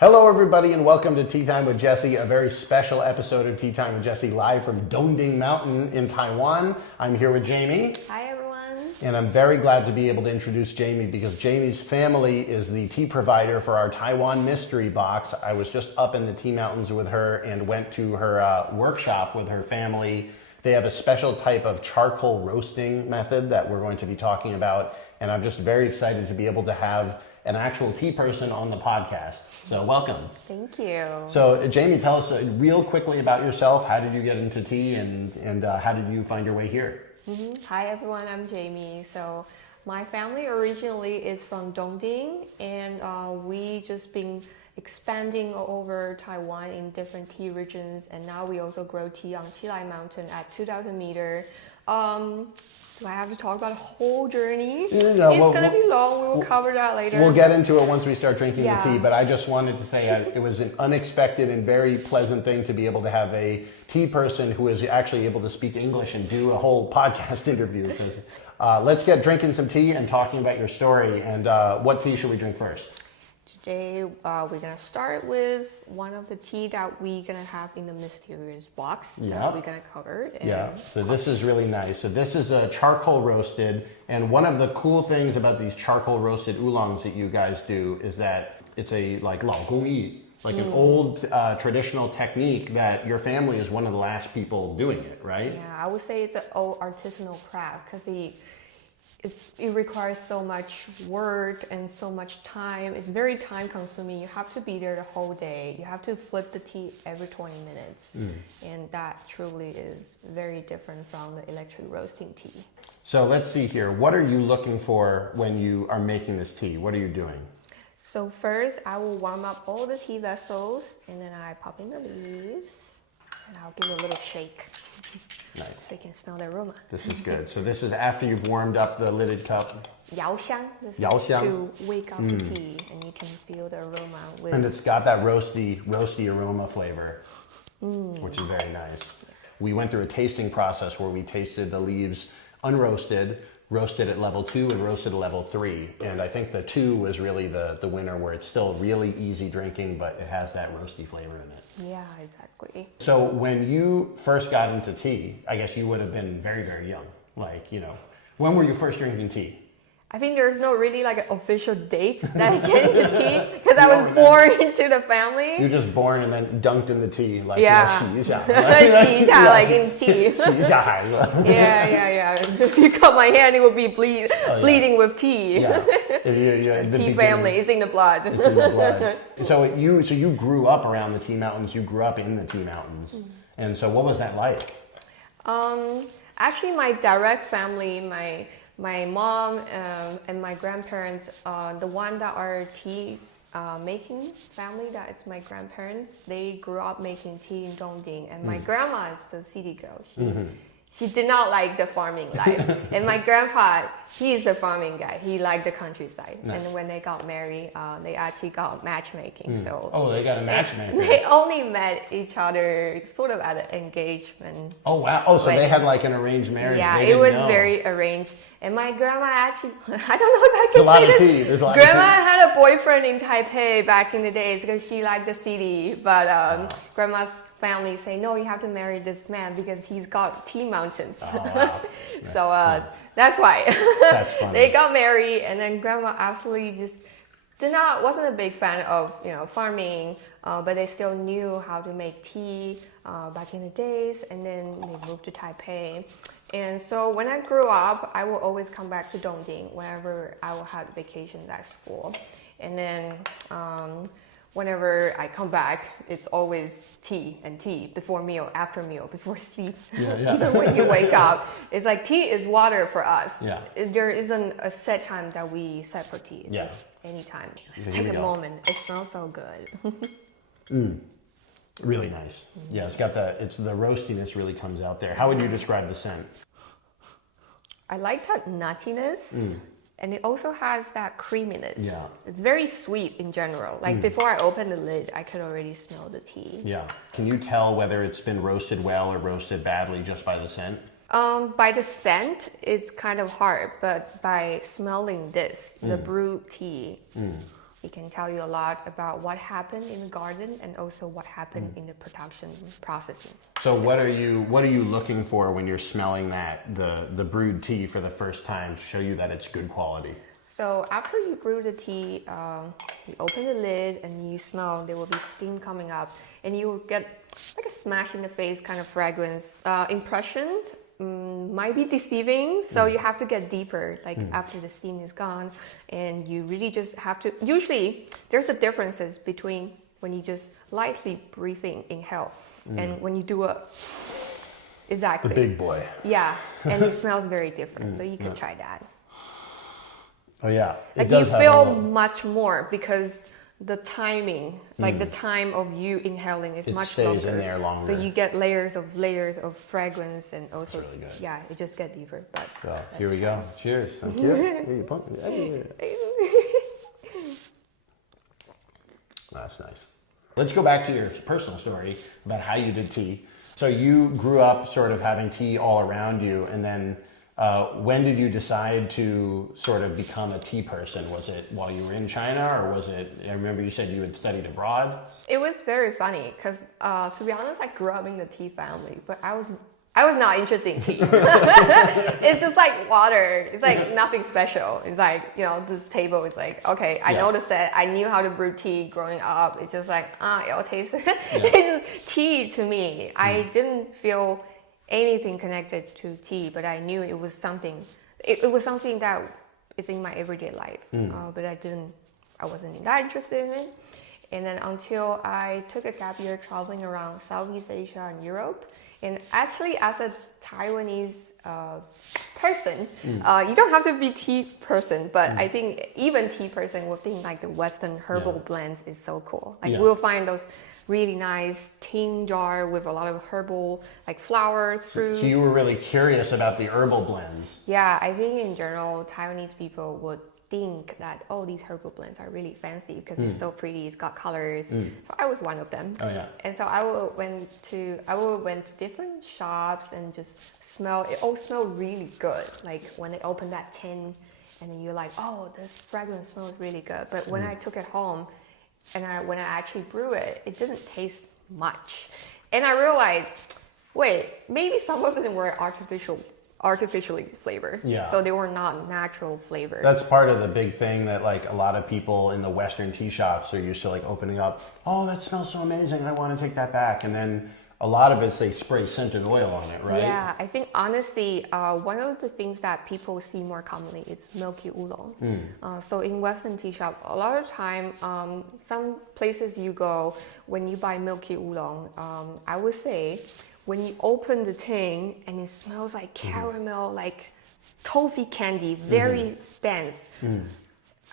Hello everybody and welcome to Tea Time with Jesse, a very special episode of Tea Time with Jesse live from Dongding Mountain in Taiwan. I'm here with Jayme. Hi everyone. And I'm very glad to be able to introduce Jayme because Jayme's family is the tea provider for our Taiwan Mystery Box. I was just up in the tea mountains with her and went to her workshop with her family. They have a special type of charcoal roasting method that we're going to be talking about. And I'm just very excited to be able to have an actual tea person on the podcast. So welcome. Thank you. So Jayme, tell us real quickly about yourself. How did you get into tea and how did you find your way here? Hi everyone, I'm Jayme. So my family originally is from Dongding and we just been expanding over Taiwan in different tea regions, and now we also grow tea on Teatime Mountain at 2,000 meters. Do I have to talk about a whole journey? No, it's going to be long. We will cover that later. We'll get into it once we start drinking the tea, but I just wanted to say it was an unexpected and very pleasant thing to be able to have a tea person who is actually able to speak English and do a whole podcast interview. Let's get drinking some tea and talking about your story. And what tea should we drink first? Today, we're going to start with one of the tea that we're going to have in the mysterious box that we're going to cover. So this is really nice. So this is a charcoal roasted, and one of the cool things about these charcoal roasted oolongs that you guys do is that it's a like 老工艺, like an old traditional technique that your family is one of the last people doing it, right? Yeah, I would say it's an old artisanal craft because it requires so much work and so much time. It's very time consuming. You have to be there the whole day. You have to flip the tea every 20 minutes. And that truly is very different from the electric roasting tea. So let's see here. What are you looking for when you are making this tea? What are you doing? So first, I will warm up all the tea vessels, and then I pop in the leaves, and I'll give it a little shake. Nice. So you can smell the aroma. This is good. So this is after you've warmed up the lidded cup. 窑香. This窑香. is to wake up the tea, and you can feel the aroma. And it's got that roasty aroma flavor, which is very nice. We went through a tasting process where we tasted the leaves unroasted, roasted at level 2 and roasted at level 3. And I think the 2 was really the winner, where it's still really easy drinking, but it has that roasty flavor in it. Yeah, exactly. So when you first got into tea, I guess you would have been very, very young. Like, when were you first drinking tea? I think there's no really like an official date that I get into tea because I was born into the family. You were just born and then dunked in the tea, like 洗一下. 洗一下, like in tea. 洗一下孩子. Yeah. If you cut my hand, it would be bleeding with tea. Yeah. Tea family, it's in the blood. It's in the blood. So you grew up around the tea mountains. You grew up in the tea mountains, and so what was that like? Actually, my direct family, my mom and my grandparents, the one that are tea making family, that is my grandparents, they grew up making tea in Dongding, and my grandma is the city girl. She did not like the farming life. And my grandpa, he's the farming guy. He liked the countryside. Nice. And when they got married, they actually got matchmaking. So they got a matchmaker. They only met each other sort of at an engagement. Oh, wow. Oh, so they had like an arranged marriage. Yeah, it was very arranged. And my grandma actually, I don't know if I can say this. There's a lot grandma of tea. had a boyfriend in Taipei back in the days because she liked the city. But grandma's family say, no, you have to marry this man because he's got tea mountains. Oh, wow. So that's why. That's funny. They got married, and then grandma absolutely just wasn't a big fan of farming, but they still knew how to make tea back in the days, and then they moved to Taipei. And so when I grew up, I will always come back to Dongding whenever I will have vacations at school. And then whenever I come back, it's always tea and tea before meal, after meal, before sleep. Even when you wake up, it's like tea is water for us. There isn't a set time that we set for tea. It's just anytime. Let's take a moment. It smells so good. Really nice. Yeah, the roastiness really comes out there. How would you describe the scent? I like that nuttiness. And it also has that creaminess. Yeah. It's very sweet in general. Like before I opened the lid, I could already smell the tea. Yeah. Can you tell whether it's been roasted well or roasted badly just by the scent? By the scent, it's kind of hard, but by smelling this, the brewed tea, He can tell you a lot about what happened in the garden and also what happened in the production processing. So what are you looking for when you're smelling the brewed tea for the first time to show you that it's good quality? So after you brew the tea, you open the lid and you smell there will be steam coming up, and you will get like a smash in the face kind of fragrance. Impression might be deceiving, so you have to get deeper like after the steam is gone, and you really just have to, usually there's a differences between when you just lightly breathing inhale and when you do a exactly The big boy. yeah, and it smells very different, so you can try that. Oh yeah, Like you feel much more because the timing, like the time of you inhaling is much longer. It stays in there longer. So you get layers of fragrance, and also really good. yeah, it just gets deeper. But So here we go. Cheers. Thank you. That's nice. Let's go back to your personal story about how you did tea. So you grew up sort of having tea all around you, and then when did you decide to sort of become a tea person? Was it while you were in China, or was it, I remember you said you had studied abroad? it was very funny because to be honest, I grew up in the tea family, but I was not interested in tea. It's just like water. It's like nothing special. It's like, you know, this table is like, okay, I noticed that. I knew how to brew tea growing up. It's just like, it all tastes. It's just tea to me. I didn't feel anything connected to tea, but I knew it was something. It was something that is in my everyday life. But I wasn't that interested in it. And then until I took a gap year traveling around Southeast Asia and Europe. And actually, as a Taiwanese person, you don't have to be tea person, but I think even tea person will think like the Western herbal blends is so cool. Like we'll find those really nice tin jar with a lot of herbal, like flowers, fruits. So you were really curious about the herbal blends. Yeah, I think in general, Taiwanese people would think that, oh, these herbal blends are really fancy because it's so pretty, it's got colors. So I was one of them. Oh yeah. And so I went to different shops and just smell, it all smelled really good. Like when they open that tin and then you're like, oh, this fragrance smells really good. But when I took it home and when I actually brew it, it didn't taste much. And I realized, wait, maybe some of them were artificially flavored. Yeah. So they were not natural flavored. That's part of the big thing that like a lot of people in the Western tea shops are used to, like opening up, oh, that smells so amazing, I want to take that back. And then a lot of it, they spray scented oil on it, right? Yeah, I think honestly, one of the things that people see more commonly is milky oolong. So in Western tea shop, a lot of time, some places you go, when you buy milky oolong, I would say, when you open the tin and it smells like caramel, like toffee candy, very dense.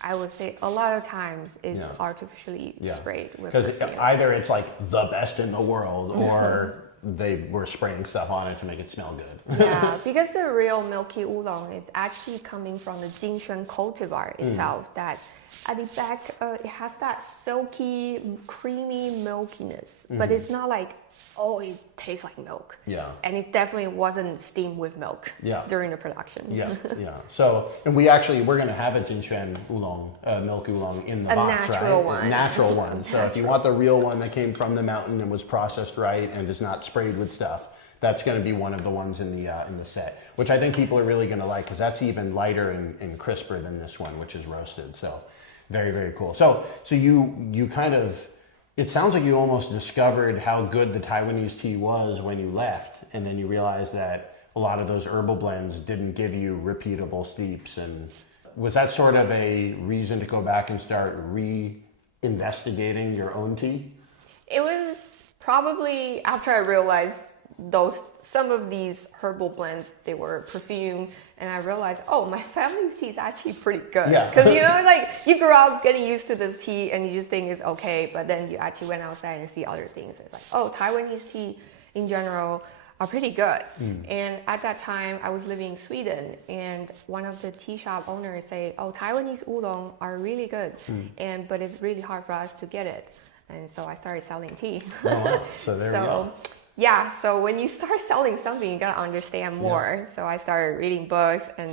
I would say a lot of times it's artificially sprayed with because perfume. either it's like the best in the world, or they were spraying stuff on it to make it smell good. Yeah, because the real milky oolong is actually coming from the Jinshuan cultivar itself. That at the back, it has that silky, creamy milkiness, but it's not like, oh, it tastes like milk. Yeah. And it definitely wasn't steamed with milk during the production. Yeah. So, and we're going to have a Jinshuan oolong, milk oolong in the box, natural right? one. A natural one. So if you want the real one that came from the mountain and was processed right and is not sprayed with stuff, that's going to be one of the ones in the set, which I think people are really going to like, because that's even lighter and crisper than this one, which is roasted. So very, very cool. So you kind of, it sounds like you almost discovered how good the Taiwanese tea was when you left, and then you realized that a lot of those herbal blends didn't give you repeatable steeps. And was that sort of a reason to go back and start re-investigating your own tea? It was probably after I realized some of these herbal blends, they were perfume, and I realized, oh, my family's tea is actually pretty good. Yeah. Because you know, like you grow up getting used to this tea and you just think it's okay, but then you actually went outside and see other things. It's like, oh, Taiwanese tea in general are pretty good. And at that time, I was living in Sweden, and one of the tea shop owners say, oh, Taiwanese oolong are really good, but it's really hard for us to get it. And so I started selling tea. Oh, wow. So there we go. Yeah, so when you start selling something, you gotta understand more. So I started reading books, and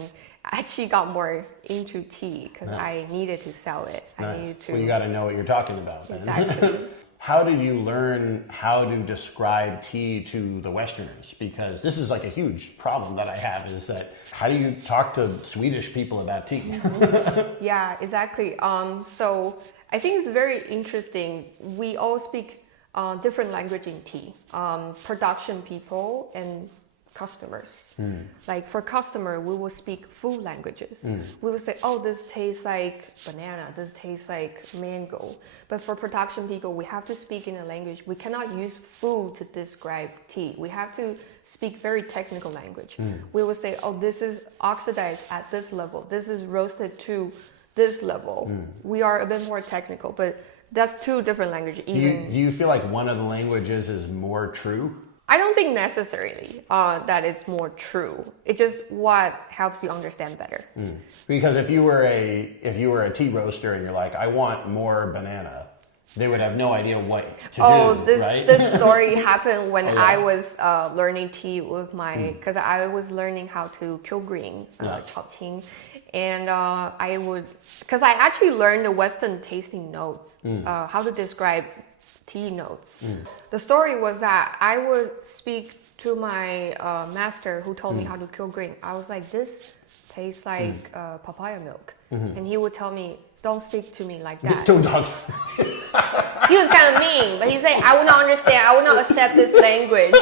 actually got more into tea because Yeah. I needed to sell it. I Nice. needed to. Well, you got to know what you're talking about then. Exactly. How did you learn how to describe tea to the Westerners? Because this is like a huge problem that I have is that how do you talk to Swedish people about tea? Yeah, exactly. So I think it's very interesting. We all speak different language in tea. Production people and customers. Like for customer, we will speak food languages. We will say, oh, this tastes like banana, this tastes like mango. But for production people, we have to speak in a language. We cannot use food to describe tea. We have to speak very technical language. We will say, oh, this is oxidized at this level. This is roasted to this level. We are a bit more technical, but that's two different languages. Do you feel like one of the languages is more true? I don't think necessarily that it's more true. It's just what helps you understand better. Because if you were a tea roaster and you're like, I want more banana, they would have no idea what to do, right? This story happened when I was learning tea with my, because I was learning how to kill green, chaoqing, and because I actually learned the Western tasting notes, how to describe tea notes. The story was that I would speak to my master who told me how to kill green. I was like, this tastes like papaya milk. And he would tell me, don't speak to me like that. Don't talk. He was kind of mean, but he said, I will not understand, I will not accept this language.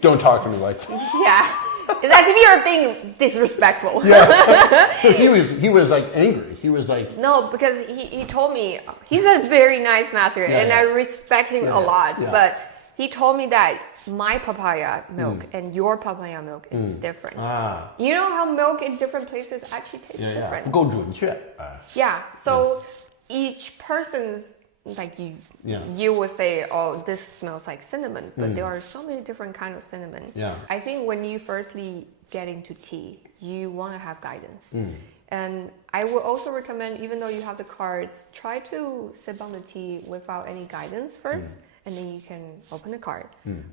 Don't talk to me like that. Yeah. It's as if you're being disrespectful. Yeah. So he was like angry. He was like, no, because he told me he's a very nice master and I respect him a lot. Yeah. But he told me that my papaya milk and your papaya milk is different. You know how milk in different places actually tastes different. 不够准确. Yeah. So each person's like you would say, oh, this smells like cinnamon, but there are so many different kinds of cinnamon. Yeah. I think when you firstly get into tea, you want to have guidance. And I would also recommend, even though you have the cards, try to sip on the tea without any guidance first, and then you can open the card.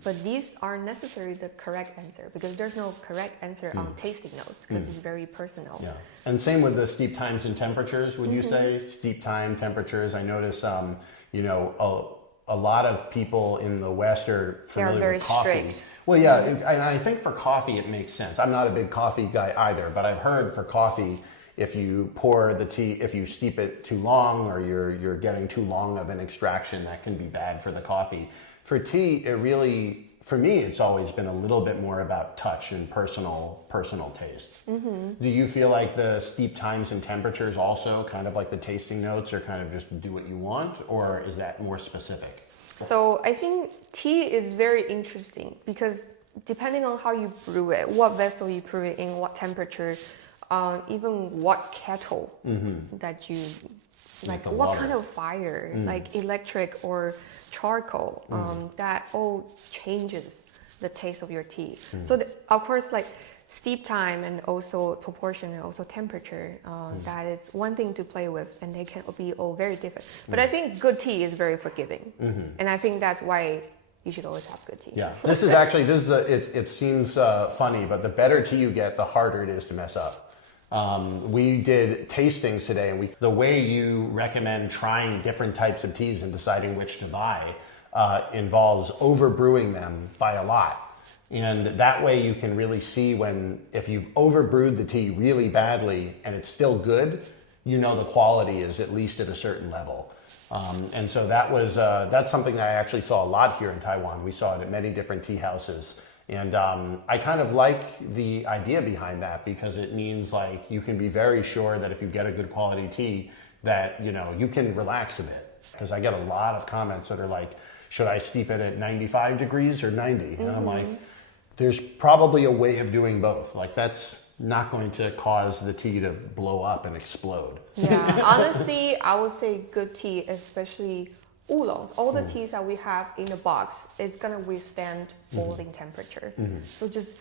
But these are necessarily the correct answer because there's no correct answer on tasting notes because it's very personal. Yeah. And same with the steep times and temperatures, would you say? Steep time, temperatures. I notice, a lot of people in the West are familiar with coffee. Strict. Well, yeah, and I think for coffee it makes sense. I'm not a big coffee guy either, but I've heard for coffee, if you pour the tea, if you steep it too long or you're getting too long of an extraction, that can be bad for the coffee. For tea, for me, it's always been a little bit more about touch and personal taste. Do you feel like the steep times and temperatures also, kind of like the tasting notes, are kind of just do what you want, or is that more specific? So I think tea is very interesting because depending on how you brew it, what vessel you brew it in, what temperature, even what kettle that you like, what kind of fire, like electric or charcoal, that all changes the taste of your tea. So of course, like steep time and also proportion and also temperature, that is one thing to play with, and they can be all very different. But I think good tea is very forgiving, and I think that's why you should always have good tea. Yeah, it seems funny, but the better tea you get, the harder it is to mess up. We did tastings today, and the way you recommend trying different types of teas and deciding which to buy involves overbrewing them by a lot. And that way you can really see if you've overbrewed the tea really badly and it's still good, you know the quality is at least at a certain level. And so that's something that I actually saw a lot here in Taiwan. We saw it at many different tea houses. And I kind of like the idea behind that because it means like you can be very sure that if you get a good quality tea that, you can relax a bit. Because I get a lot of comments that are like, should I steep it at 95 degrees or 90? And I'm like, there's probably a way of doing both. Like that's not going to cause the tea to blow up and explode. Yeah, honestly, I would say good tea, especially oolongs. All the teas that we have in the box, it's gonna withstand boiling temperature. So just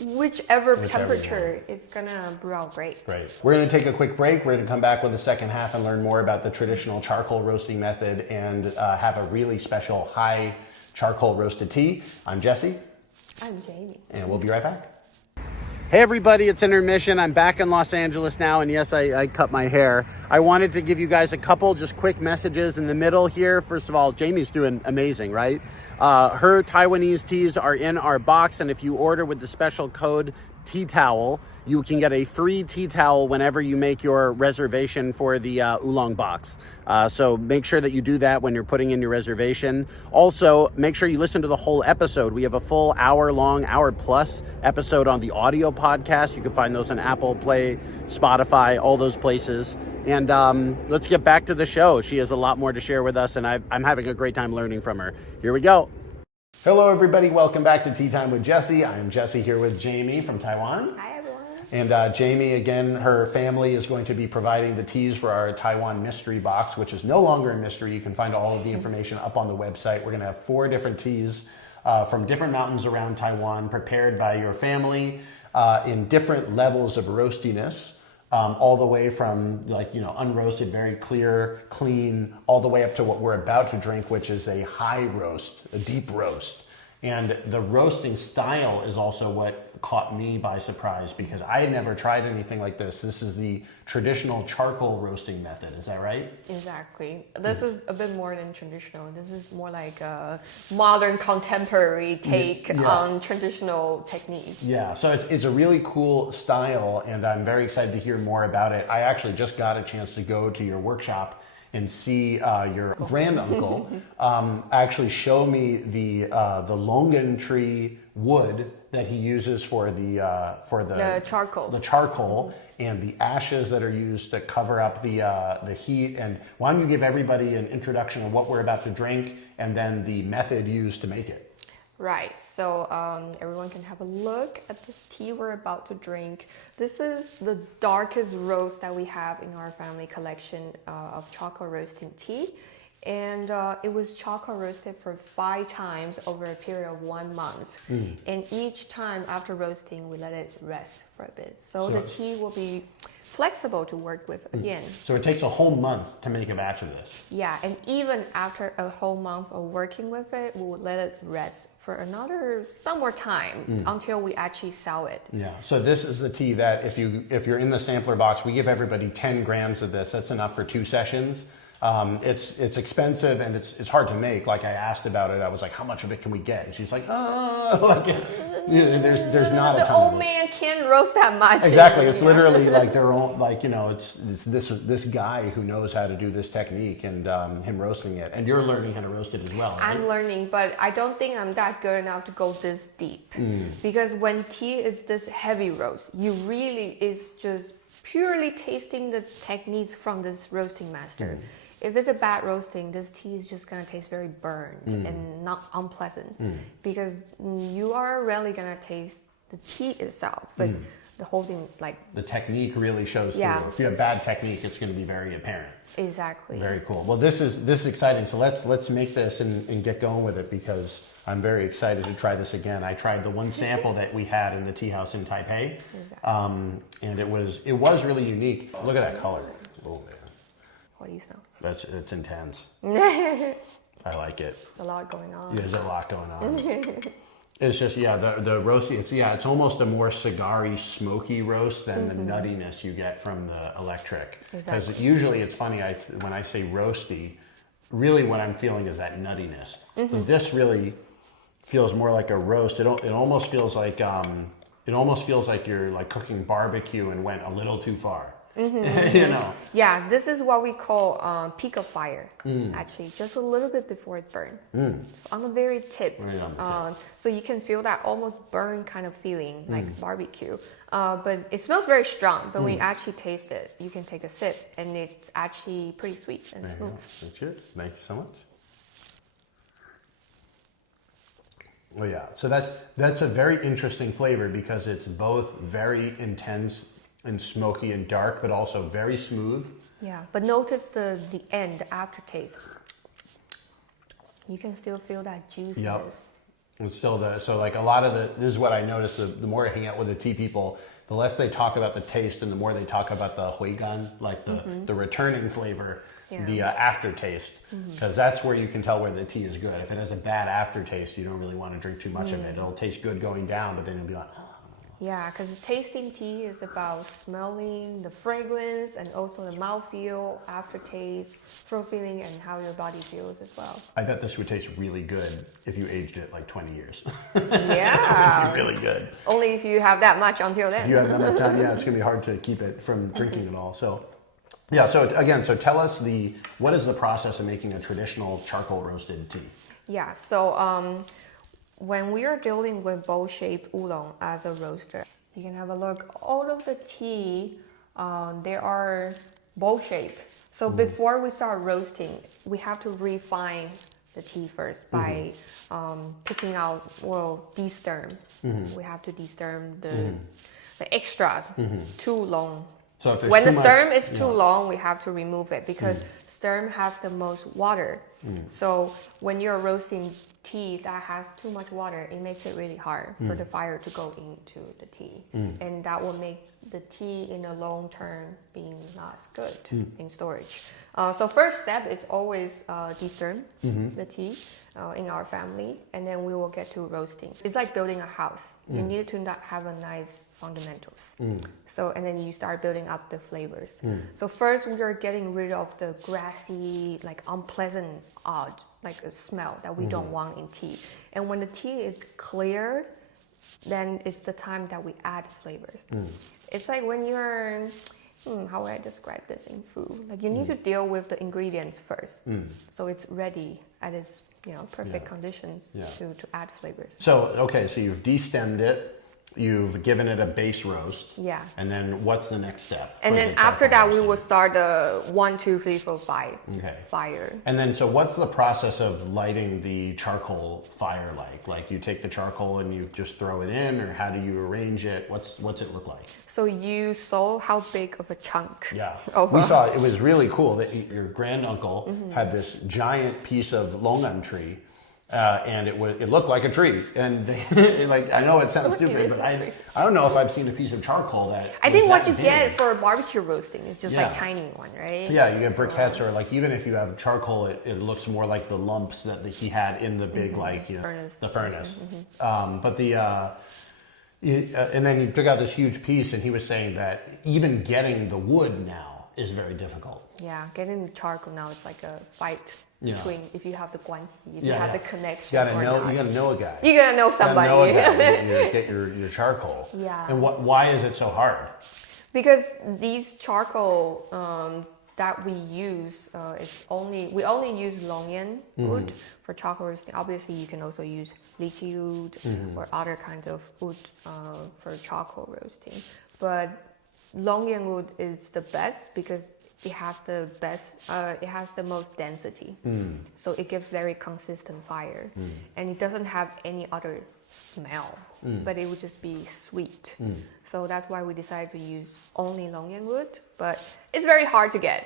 whichever temperature, it's gonna brew out great. Great. We're gonna take a quick break. We're gonna come back with the second half and learn more about the traditional charcoal roasting method and have a really special high charcoal roasted tea. I'm Jesse. I'm Jayme. And we'll be right back. Hey everybody, it's Intermission. I'm back in Los Angeles now, and yes, I cut my hair. I wanted to give you guys a couple just quick messages in the middle here. First of all, Jayme's doing amazing, right? Her Taiwanese teas are in our box, and if you order with the special code Tea Towel, you can get a free tea towel whenever you make your reservation for the Oolong box. So make sure that you do that when you're putting in your reservation. Also, make sure you listen to the whole episode. We have a full hour plus episode on the audio podcast. You can find those on Apple Play, Spotify, all those places. And let's get back to the show. She has a lot more to share with us, and I'm having a great time learning from her. Here we go. Hello, everybody. Welcome back to Tea Time with Jessie. I'm Jessie here with Jayme from Taiwan. Hi, everyone. And Jayme, again, her family is going to be providing the teas for our Taiwan Mystery Box, which is no longer a mystery. You can find all of the information up on the website. We're going to have 4 different teas from different mountains around Taiwan, prepared by your family in different levels of roastiness. All the way from unroasted, very clear, clean, all the way up to what we're about to drink, which is a high roast, a deep roast. And the roasting style is also what caught me by surprise, because I had never tried anything like this. This is the traditional charcoal roasting method. Is that right? Exactly. This is a bit more than traditional. This is more like a modern contemporary take on traditional techniques. Yeah, so it's a really cool style, and I'm very excited to hear more about it. I actually just got a chance to go to your workshop and see your granduncle actually show me the longan tree wood that he uses for the charcoal. The charcoal and the ashes that are used to cover up the heat. And why don't you give everybody an introduction of what we're about to drink and then the method used to make it? Right, so everyone can have a look at this tea we're about to drink. This is the darkest roast that we have in our family collection of chocolate roasting tea. And it was chocolate roasted for 5 times over a period of 1 month. And each time after roasting, we let it rest for a bit. So the tea will be flexible to work with again. So it takes a whole month to make a batch of this. Yeah, and even after a whole month of working with it, we would let it rest for another some more time until we actually sell it. Yeah. So this is the tea that if you're in the sampler box, we give everybody 10 grams of this. That's enough for 2 sessions. It's expensive and it's hard to make. Like I asked about it, I was like, how much of it can we get? And she's like, there's not a ton. The old man can't roast that much. Exactly. It's literally like their own, it's this guy who knows how to do this technique and him roasting it. And you're learning how to roast it as well, right? I'm learning, but I don't think I'm that good enough to go this deep. Because when tea is this heavy roast, you really is just purely tasting the techniques from this roasting master. If it's a bad roasting, this tea is just going to taste very burnt and not unpleasant, because you are rarely going to taste the tea itself, but the whole thing, the technique really shows through. If you have bad technique, it's going to be very apparent. Exactly. Very cool. Well, this is exciting. So let's make this and get going with it, because I'm very excited to try this again. I tried the one sample that we had in the tea house in Taipei, and it was really unique. Look at that color. Oh man. What do you smell? It's intense. I like it. A lot going on. There's a lot going on. It's just, the roasty, it's almost a more cigar-y, smoky roast than the nuttiness you get from the electric. Because usually it's funny, when I say roasty, really what I'm feeling is that nuttiness. So this really feels more like a roast. It almost feels like you're like cooking barbecue and went a little too far. Yeah, this is what we call peak of fire, actually, just a little bit before it burns. It's on the very tip. Right on the tip. So you can feel that almost burn kind of feeling, like barbecue. But it smells very strong, but when you actually taste it, you can take a sip, and it's actually pretty sweet and smooth. That's good. Thank you so much. Oh yeah, so that's a very interesting flavor, because it's both very intense and smoky and dark, but also very smooth. Yeah, but notice the end, the aftertaste. You can still feel that juiciness. Yep. And still so like a lot of this is what I notice, the more I hang out with the tea people, the less they talk about the taste and the more they talk about the huigan, like the returning flavor, the aftertaste, because that's where you can tell where the tea is good. If it has a bad aftertaste, you don't really want to drink too much of it. It'll taste good going down, but then you'll be like, Yeah, because tasting tea is about smelling the fragrance and also the mouthfeel, aftertaste, throat feeling, and how your body feels as well. I bet this would taste really good if you aged it like 20 years. Yeah. It would be really good. Only if you have that much until then. If you have enough time, yeah, it's going to be hard to keep it from drinking it all. So, yeah, so again, so tell us what is the process of making a traditional charcoal roasted tea? Yeah, so when we are dealing with bowl-shaped oolong as a roaster, you can have a look. All of the tea, they are bowl-shaped. So before we start roasting, we have to refine the tea first by picking out, destem. We have to destem the extract too long. So if when the stem is too long, we have to remove it because stem has the most water. So when you're roasting tea that has too much water, it makes it really hard for the fire to go into the tea. And that will make the tea in the long term being not as good in storage. So first step is always destem the tea in our family, and then we will get to roasting. It's like building a house. You need to have a nice fundamentals. So, and then you start building up the flavors. So first we are getting rid of the grassy, like unpleasant like a smell that we don't want in tea. And when the tea is clear, then it's the time that we add flavors. It's like when you're, how would I describe this in food? Like you need to deal with the ingredients first. So it's ready at its perfect conditions to add flavors. So, okay, so you've destemmed it. You've given it a base roast. Yeah. And then what's the next step? And then after that, we will start the 1, 2, 3, 4, 5 fire. And then, so what's the process of lighting the charcoal fire like? Like you take the charcoal and you just throw it in, or how do you arrange it? What's it look like? So you saw how big of a chunk. Yeah. We saw it was really cool that your granduncle had this giant piece of longan tree. And it looked like a tree, and like I know it sounds stupid, but I don't know if I've seen a piece of charcoal that. I think what you get for barbecue roasting is just like tiny one, right? Yeah, you get briquettes, or like even if you have charcoal, it looks more like the lumps that he had in the big furnace. The furnace. But and then you took out this huge piece, and he was saying that even getting the wood now is very difficult. Yeah, getting the charcoal now is like a fight. Between if you have the guanxi, if you have the connection. You gotta know a guy. You gotta know somebody. You gotta know a guy. You get your charcoal. Yeah. And why is it so hard? Because these charcoal that we use, we only use Longyan wood for charcoal roasting. Obviously, you can also use lychee wood or other kinds of wood for charcoal roasting. But Longyan wood is the best because it has the most density. So it gives very consistent fire. And it doesn't have any other smell, but it would just be sweet. So that's why we decided to use only Longyan wood. But it's very hard to get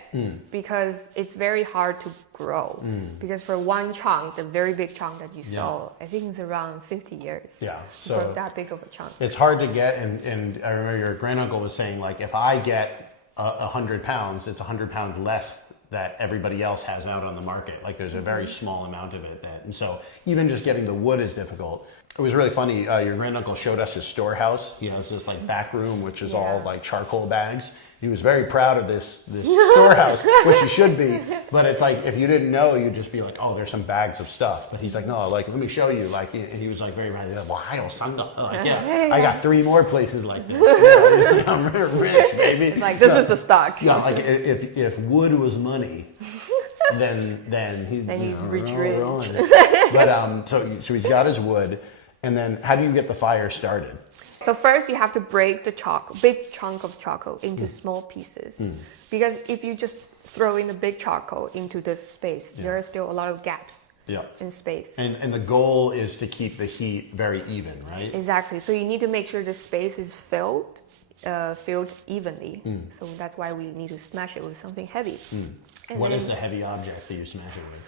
because it's very hard to grow. Because for one chunk, the very big chunk that you saw, I think it's around 50 years. Yeah. So for that big of a chunk. It's hard to get, and I remember your granduncle was saying, like, if I get 100 pounds, it's 100 pounds less that everybody else has out on the market. Like there's a very small amount of it and so even just getting the wood is difficult. It was really funny. Your granduncle showed us his storehouse. He has this like back room, which is all like charcoal bags. He was very proud of this storehouse, which he should be. But it's like, if you didn't know, you'd just be like, oh, there's some bags of stuff. But he's like, no, like, let me show you. Like, and he was like very right. Like, I got 3 more places like this. I'm rich, baby. Like, this is the stock. Yeah, like if wood was money, then he's rich. But so he's got his wood, and then how do you get the fire started? So first you have to break the big chunk of charcoal into small pieces. Because if you just throw in the big charcoal into this space, there are still a lot of gaps in space. And the goal is to keep the heat very even, right? Exactly. So you need to make sure the space is filled evenly. So that's why we need to smash it with something heavy. What is the heavy object that you smash it with?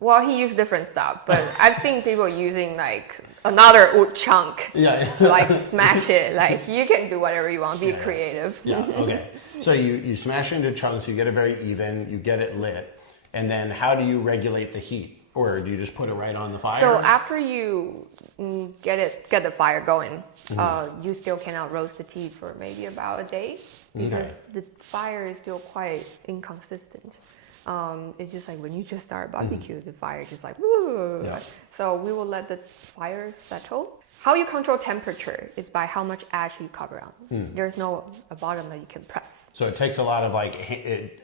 Well, he used different stuff, but I've seen people using like another wood chunk. Like smash it. Like you can do whatever you want. Be creative. Okay. So you smash into chunks. You get it very even. You get it lit, and then how do you regulate the heat? Or do you just put it right on the fire? So after you get the fire going, you still cannot roast the tea for maybe about a day because the fire is still quite inconsistent. It's just like when you just start barbecue, the fire just like woo. Yeah. So we will let the fire settle. How you control temperature is by how much ash you cover on. There's no a bottom that you can press. So it takes a lot of like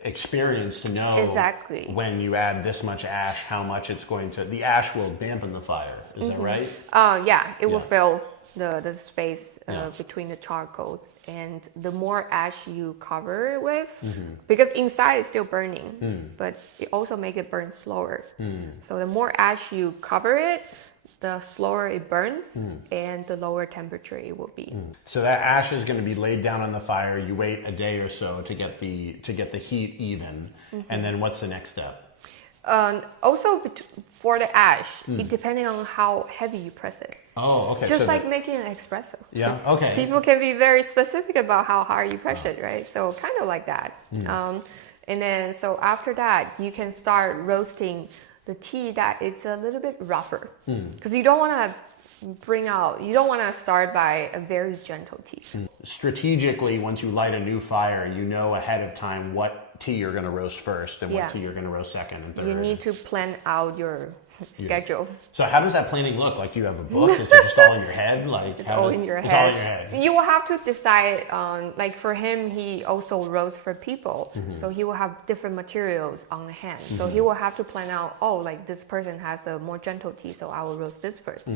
experience to know Exactly. when you add this much ash, how much it's going to. The ash will dampen the fire. Is that right? Yeah, it will fill the space between the charcoals, and the more ash you cover it with, because inside it's still burning, but it also make it burn slower. So the more ash you cover it, the slower it burns and the lower temperature it will be. So that ash is going to be laid down on the fire. You wait a day or so to get the heat even, and then what's the next step? Also, for the ash, it depending on how heavy you press it. Oh, okay. Just so like making an espresso. Yeah. Okay. People can be very specific about how hard you press it, right? So kind of like that. And then so after that, you can start roasting the tea that it's a little bit rougher, because you don't want to you don't want to start by a very gentle tea. Strategically, once you light a new fire, you know ahead of time what tea you're going to roast first and what tea you're going to roast second and third. You need to plan out your schedule. So how does that planning look? Like, do you have a book? Is it just all in your head? Like, It's all in your head. It's all in your head. You will have to decide on, like for him, he also roasts for people. So he will have different materials on the hand. So he will have to plan out, oh, like this person has a more gentle tea, so I will roast this first.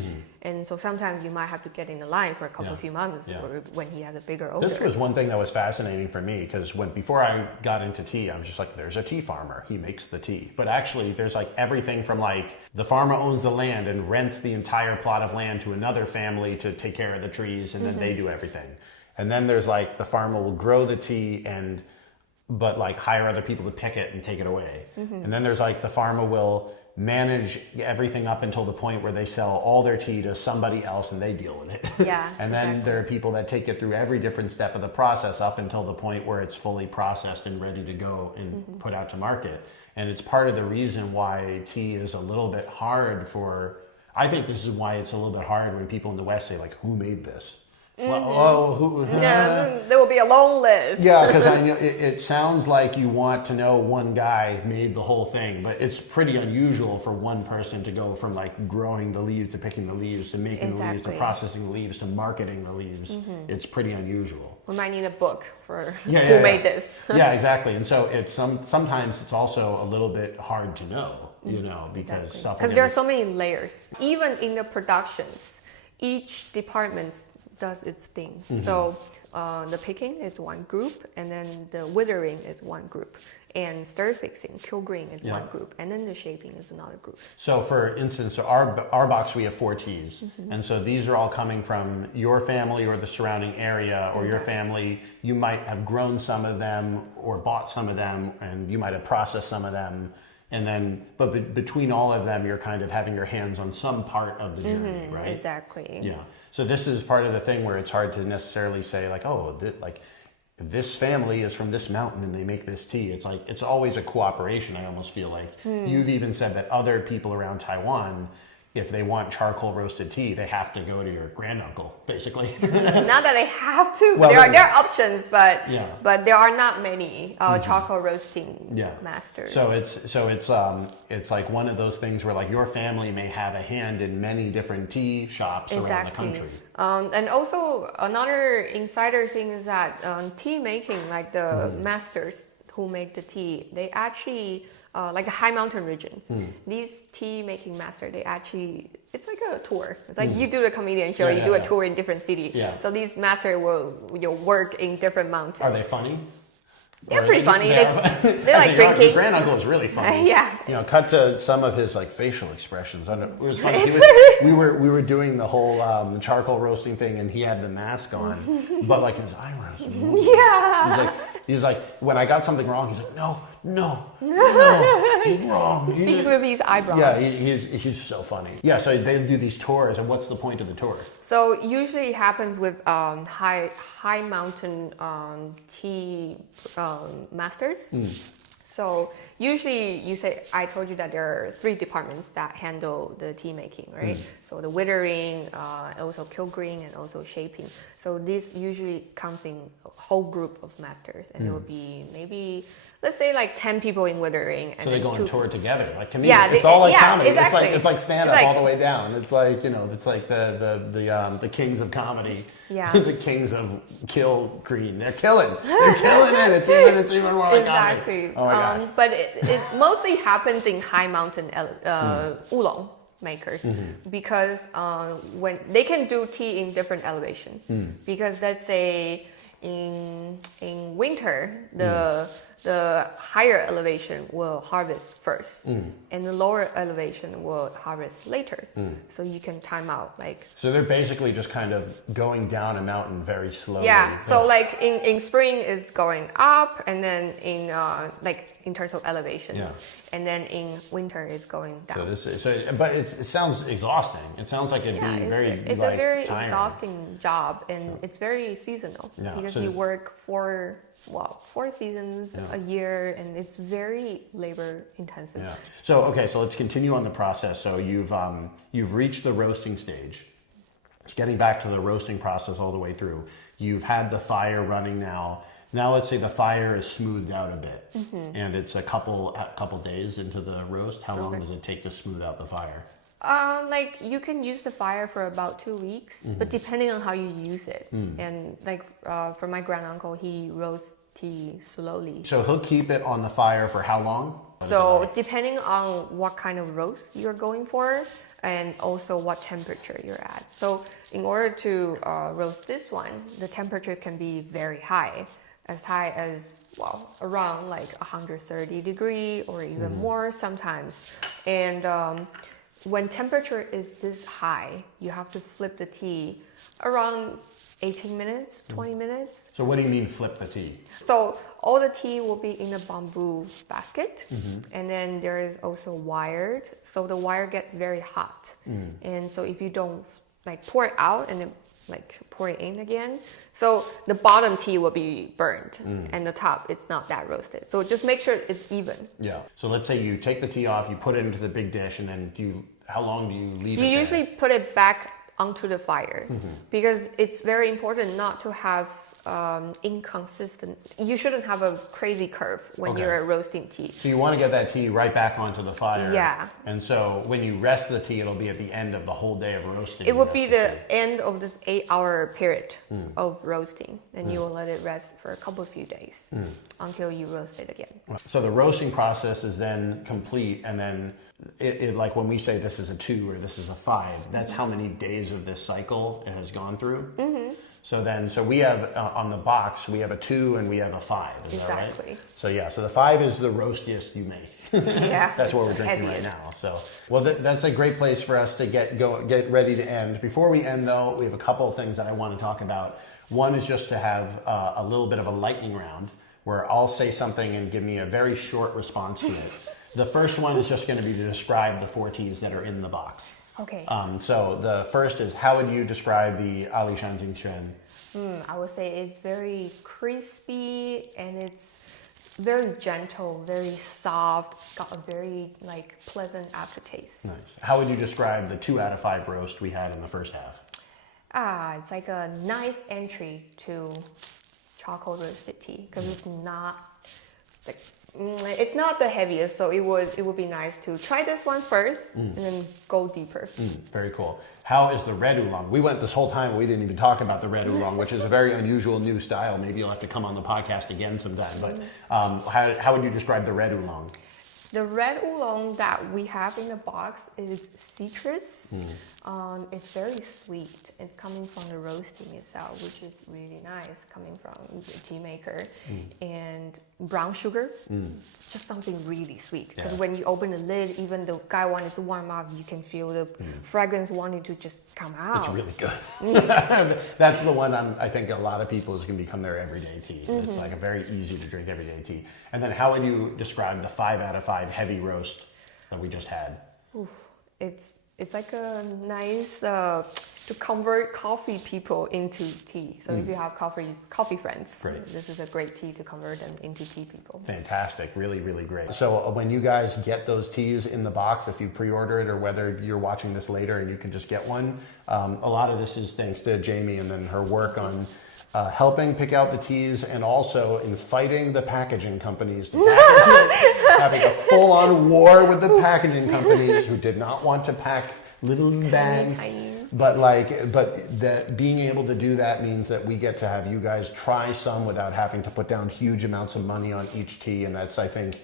And so sometimes you might have to get in the line for a couple few months or when he has a bigger order. This was one thing that was fascinating for me, because before I got into tea, I was just like, there's a tea farmer, he makes the tea. But actually there's like everything from like the farmer owns the land and rents the entire plot of land to another family to take care of the trees, and then they do everything. And then there's like the farmer will grow the tea but like hire other people to pick it and take it away. And then there's like the farmer will manage everything up until the point where they sell all their tea to somebody else and they deal with it. Yeah. And then there are people that take it through every different step of the process up until the point where it's fully processed and ready to go and put out to market. And it's part of the reason why tea is a little bit hard I think this is why it's a little bit hard when people in the West say like, who made this? Well, there will be a long list. Yeah, because I know it sounds like you want to know one guy made the whole thing, but it's pretty unusual for one person to go from like growing the leaves to picking the leaves to making the leaves to processing the leaves to marketing the leaves. It's pretty unusual. We might need a book for who made this. Yeah, exactly. And so it's sometimes it's also a little bit hard to know, because there are so many layers. Even in the productions, each department does its thing. So the picking is one group, and then the withering is one group, and stir fixing, kilgreen is one group, and then the shaping is another group. So for instance, our box, we have 4 teas, and so these are all coming from your family or the surrounding area, or your family. You might have grown some of them or bought some of them, and you might have processed some of them. And then, but between all of them, you're kind of having your hands on some part of the journey, right? Exactly. Yeah. So this is part of the thing where it's hard to necessarily say like, oh, this family is from this mountain and they make this tea. It's like, it's always a cooperation. I almost feel like you've even said that other people around Taiwan, if they want charcoal roasted tea, they have to go to your granduncle, basically. Not that they have to. Well, there are options, but there are not many charcoal roasting masters. So it's like one of those things where like your family may have a hand in many different tea shops around the country. And also another insider thing is that tea making, like the masters who make the tea, they actually like the high mountain regions, these tea making master, it's like a tour. It's like you do the comedian show, you do a tour in different cities. Yeah. So these master will work in different mountains. Are they funny? They're pretty funny. They like drinking. Your granduncle is really funny. Yeah. Cut to some of his like facial expressions. It was funny. We were doing the whole charcoal roasting thing, and he had the mask on, but like his eyebrows. Yeah. He's like, when I got something wrong, he's like, no, he's wrong. Speaks with his eyebrows. Yeah, he's so funny. Yeah, so they do these tours, and what's the point of the tour? So usually it happens with high mountain tea masters. So usually I told you that there are 3 departments that handle the tea making, right? So the withering, also kilgreen, and also shaping. So this usually comes in a whole group of masters, and there will be maybe, let's say like 10 people in withering. And so they go on tour together. Like to me, Yeah, it's all like yeah, comedy. exactly. It's like stand up It's like- all the way down. It's like it's like the kings of comedy. Yeah. The kings of kill green. They're killing it. It's even more like Exactly. comedy. Oh my gosh. But it mostly happens in high mountain oolong makers because when they can do tea in different elevation. Because let's say in winter the higher elevation will harvest first, and the lower elevation will harvest later. So you can time out like. So they're basically just kind of going down a mountain very slowly. Yeah. So like in spring it's going up, and then in in terms of elevations, and then in winter it's going down. But it sounds exhausting. It sounds like it'd be very it's like, a very tiring. exhausting job, and it's very seasonal because you work for 4 seasons a year, and it's very labor intensive. Yeah. So let's continue on the process. So you've reached the roasting stage. It's getting back to the roasting process all the way through. You've had the fire running now. Now let's say the fire is smoothed out a bit, and it's a couple days into the roast. How long does it take to smooth out the fire? Like you can use the fire for about 2 weeks, but depending on how you use it. And like for my grand uncle, he roasts tea slowly. So he'll keep it on the fire for how long? So depending on what kind of roast you're going for, and also what temperature you're at. So in order to roast this one, the temperature can be very high as around like 130 degree or even more sometimes. And when temperature is this high, you have to flip the tea around 18 minutes, 20 minutes. So what do you mean flip the tea? So all the tea will be in a bamboo basket, and then there is also wired. So the wire gets very hot, and so if you don't like pour it out and then like pour it in again, so the bottom tea will be burned, and the top it's not that roasted. So just make sure it's even. Yeah. So let's say you take the tea off, you put it into the big dish, and then how long do you leave it? You usually put it back onto the fire because it's very important not to have inconsistent. You shouldn't have a crazy curve when you're roasting tea. So you want to get that tea right back onto the fire. Yeah. And so when you rest the tea, it'll be at the end of the whole day of roasting. It will be the end of this 8-hour period of roasting, and you will let it rest for a couple of few days until you roast it again. So the roasting process is then complete, and then it like when we say this is a 2 or this is a 5, that's how many days of this cycle it has gone through. So we have on the box we have a 2 and we have a 5. Is Exactly. that right? So the 5 is the roastiest you make. Yeah. That's what we're drinking right now. So that's a great place for us to get ready to end. Before we end though, we have a couple of things that I want to talk about. One is just to have a little bit of a lightning round where I'll say something and give me a very short response to it. The first one is just going to be to describe the 4 teas that are in the box. Okay. So the first is, how would you describe the Ali Shanjing Xuan? I would say it's very crispy and it's very gentle, very soft, got a very like pleasant aftertaste. Nice. How would you describe the 2 out of 5 roast we had in the first half? It's like a nice entry to charcoal roasted tea because it's not like it's not the heaviest, so it would be nice to try this one first and then go deeper. Very cool. How is the red oolong? We went this whole time, we didn't even talk about the red oolong, which is a very unusual new style. Maybe you'll have to come on the podcast again sometime. But how would you describe the red oolong? The red oolong that we have in the box is citrus. It's very sweet. It's coming from the roasting itself, which is really nice, coming from the tea maker. And brown sugar, it's just something really sweet. Because when you open the lid, even the guy when it's warm up, you can feel the fragrance wanting to just come out. It's really good. That's the one I think a lot of people is going to become their everyday tea. It's like a very easy to drink everyday tea. And then how would you describe the 5 out of 5 heavy roast that we just had? It's it's like a nice to convert coffee people into tea. So if you have coffee friends, Great. this is a great tea to convert them into tea people. Fantastic, really, really great. So when you guys get those teas in the box, if you pre-order it or whether you're watching this later and you can just get one, a lot of this is thanks to Jayme and then her work on helping pick out the teas and also in fighting the packaging companies to package it, having a full-on war with the packaging companies who did not want to pack little bags. But being able to do that means that we get to have you guys try some without having to put down huge amounts of money on each tea, and that's, I think,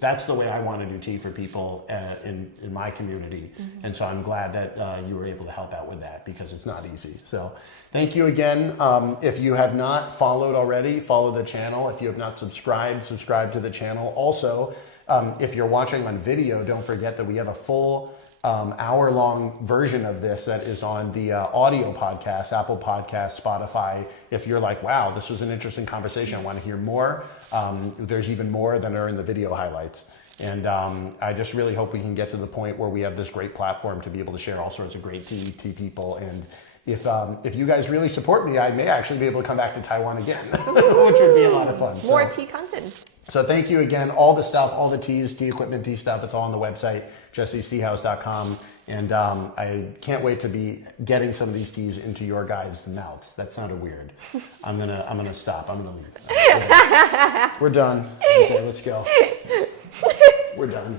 that's the way I want to do tea for people in my community. And so I'm glad that you were able to help out with that because it's not easy. So thank you again. If you have not followed already, follow the channel. If you have not subscribed, subscribe to the channel. Also, if you're watching on video, don't forget that we have a full hour-long version of this that is on the audio podcast, Apple Podcast, Spotify. If you're like, wow, this was an interesting conversation, I want to hear more, there's even more that are in the video highlights. And I just really hope we can get to the point where we have this great platform to be able to share all sorts of great tea people. And if you guys really support me, I may actually be able to come back to Taiwan again, which would be a lot of fun. More tea content. So thank you again. All the stuff, all the teas, tea equipment, tea stuff, it's all on the website, jessesteahouse.com. And I can't wait to be getting some of these teas into your guys' mouths. That sounded weird. I'm gonna stop. I'm gonna leave. We're done. Okay, let's go. We're done.